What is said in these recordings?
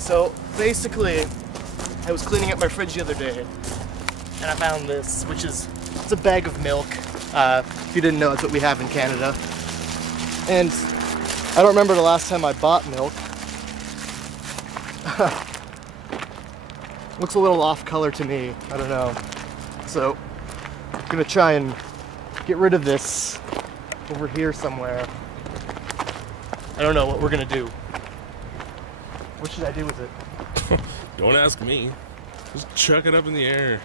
So basically, I was cleaning up my fridge the other day, and I found this, which is, it's a bag of milk. If you didn't know, that's what we have in Canada. And I don't remember the last time I bought milk. Looks a little off color to me, I don't know. So, I'm gonna try and get rid of this over here somewhere. I don't know what we're gonna do. What should I do with it? Don't ask me. Just chuck it up in the air.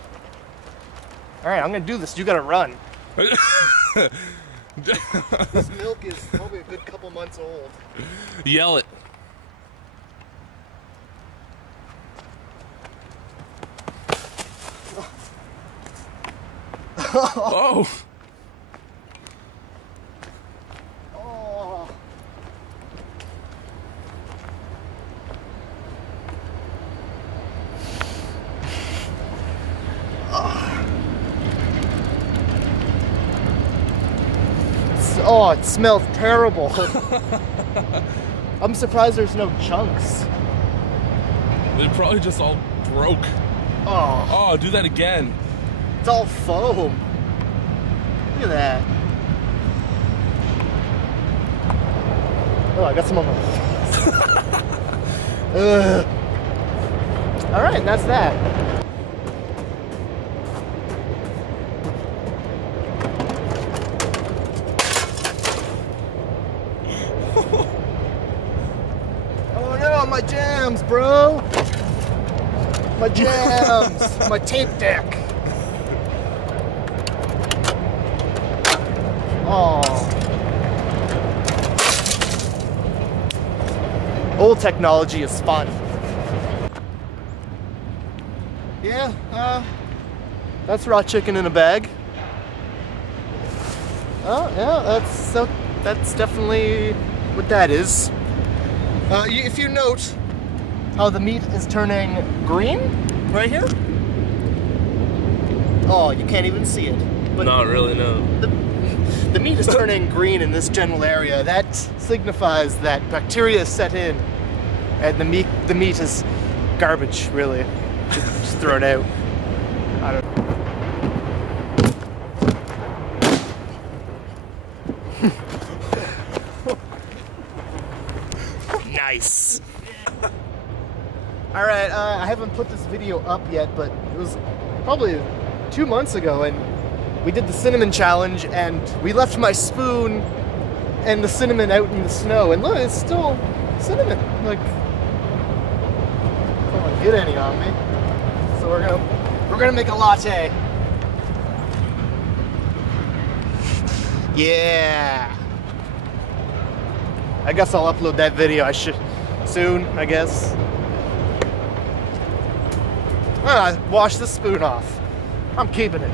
Alright, I'm gonna do this. You gotta run. This milk is probably a good couple months old. Yell it. Oh! Oh. Oh, it smells terrible. I'm surprised there's no chunks. It probably just all broke. Oh, Oh, do that again. it's all foam. Look at that. Oh, I got some on my face. Ugh. All right, and that's that. Oh no, my jams, bro. My jams. My tape deck. Oh. Old technology is fun. Yeah, that's raw chicken in a bag. Oh, yeah, that's definitely what that is. If you note how the meat is turning green right here. Oh, you can't even see it. But Not really, no. the meat is turning green in this general area. That signifies that bacteria is set in, and the meat is garbage, really. Just throw it out. I don't know. Nice. Alright, I haven't put this video up yet, but it was probably 2 months ago, and we did the cinnamon challenge, and we left my spoon and the cinnamon out in the snow, and look, it's still cinnamon. Like, don't want to get any on me. So we're gonna make a latte. Yeah. I guess I'll upload that video. I should soon, I guess. Wash the spoon off. I'm keeping it.